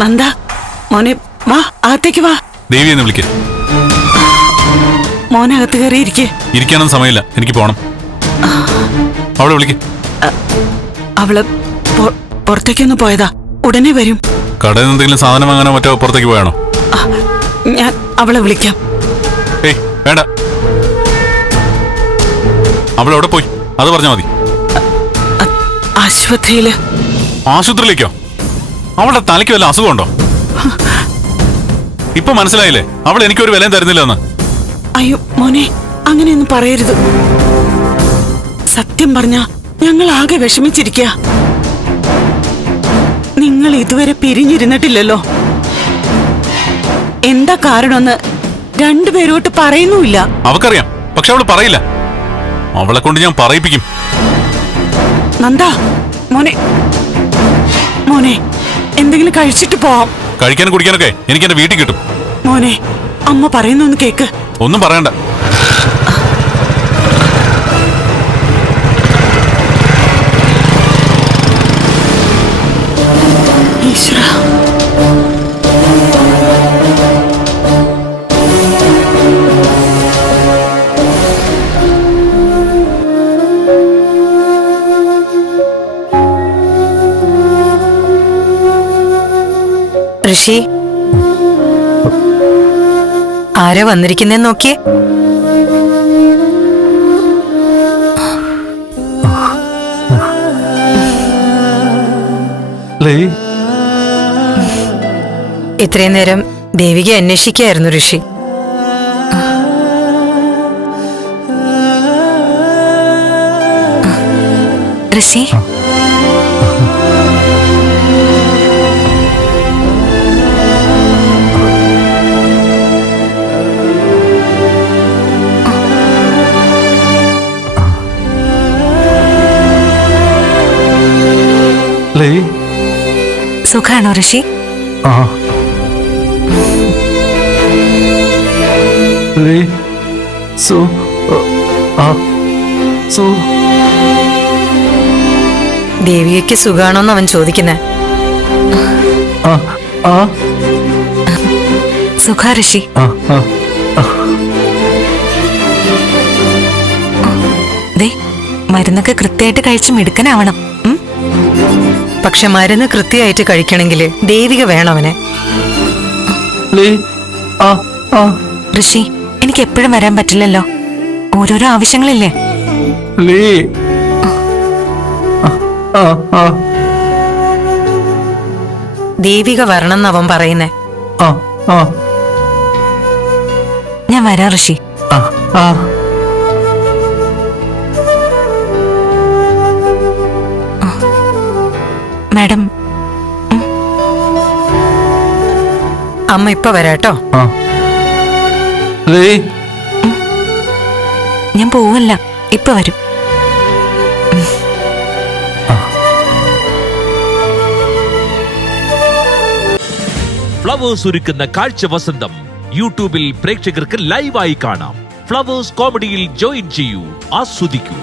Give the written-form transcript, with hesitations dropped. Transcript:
നന്ദ മോനെ വാ, അകത്തേക്ക് വാ. ദേവി എന്ന് വിളിക്ക. മോനെ അകത്ത് കയറി ഇരിക്കേ. ഇരിക്കാനൊന്നും സമയമില്ല, എനിക്ക് പോണം. അവളെ വിളിക്ക. അവള് പുറത്തേക്കൊന്ന് പോയതാ, ഉടനെ വരും. കടയിൽ നിന്ന് എന്തെങ്കിലും സാധനം വാങ്ങാനോ മറ്റോ പുറത്തേക്ക് പോയാണോ? ഞാൻ അവളെ വിളിക്കാം. ഏയ് വേണ്ട, അവളെവിടെ പോയി അത് പറഞ്ഞാ മതി. ആശുപത്രിയില്. ആശുപത്രിയിലേക്കോ? അവളുടെ തലയ്ക്ക് വല്ല അസുഖമുണ്ടോ? ഇപ്പൊ മനസ്സിലായില്ലേ അവൾ എനിക്കൊരു വിലയും തരുന്നില്ലെന്ന്? അയ്യോ മോനെ, അങ്ങനെയൊന്നും പറയരുത്. സത്യം പറഞ്ഞ ഞങ്ങൾ ആകെ വിഷമിച്ചിരിക്കുക. നിങ്ങൾ ഇതുവരെ പിരിഞ്ഞിരുന്നിട്ടില്ലല്ലോ. എന്താ കാരണമെന്ന് രണ്ടുപേരോട്ട് പറയുന്നുമില്ല. അവക്കറിയാം, പക്ഷെ അവള് പറയില്ല. അവളെ കൊണ്ട് ഞാൻ പറയിപ്പിക്കും. നന്ദ മോനെ, മോനെ എന്തെങ്കിലും കഴിച്ചിട്ട് പോവാം. കഴിക്കാനും കുടിക്കാനൊക്കെ എനിക്ക് എന്റെ വീട്ടിൽ കിട്ടും. മോനെ, അമ്മ പറയുന്നൊന്ന് കേക്ക്. ഒന്നും പറയണ്ട. ഈശ്വര, ഋഷി, ആരാ വന്നിരിക്കുന്നെന്ന് നോക്കിയേ. ഇത്രയും നേരം ദേവികയെ അന്വേഷിക്കുകയായിരുന്നു ഋഷി. ഋഷി, സുഖാണോ ഋഷി? ദേവികയ്ക്ക് സുഖാണോന്ന് അവൻ ചോദിക്കുന്നേ. സുഖ ഋഷി. ദേ, മരുന്നൊക്കെ കൃത്യമായിട്ട് കഴിച്ച് മിടുക്കനാവണം. പക്ഷെ മരുന്ന് കൃത്യമായിട്ട് കഴിക്കണമെങ്കിൽ ദേവിക വേണം അവനെ. ഋഷി, എനിക്ക് എപ്പോഴും വരാൻ പറ്റില്ലല്ലോ, ഓരോരോ ആവശ്യങ്ങളില്ലേ. ദേവിക വരണം അവൻ പറയുന്നേ. ഞാൻ വരാം ഋഷി. മാഡം, അമ്മ ഇപ്പൊ വരാട്ടോ. ഞാൻ പോവല്ല, ഇപ്പൊ വരും. ഫ്ലവേഴ്സ് ഒരുക്കുന്ന കാഴ്ച വസന്തം യൂട്യൂബിൽ പ്രേക്ഷകർക്ക് ലൈവായി കാണാം. ഫ്ലവേഴ്സ് കോമഡിയിൽ ജോയിൻ ചെയ്യൂ, ആസ്വദിക്കൂ.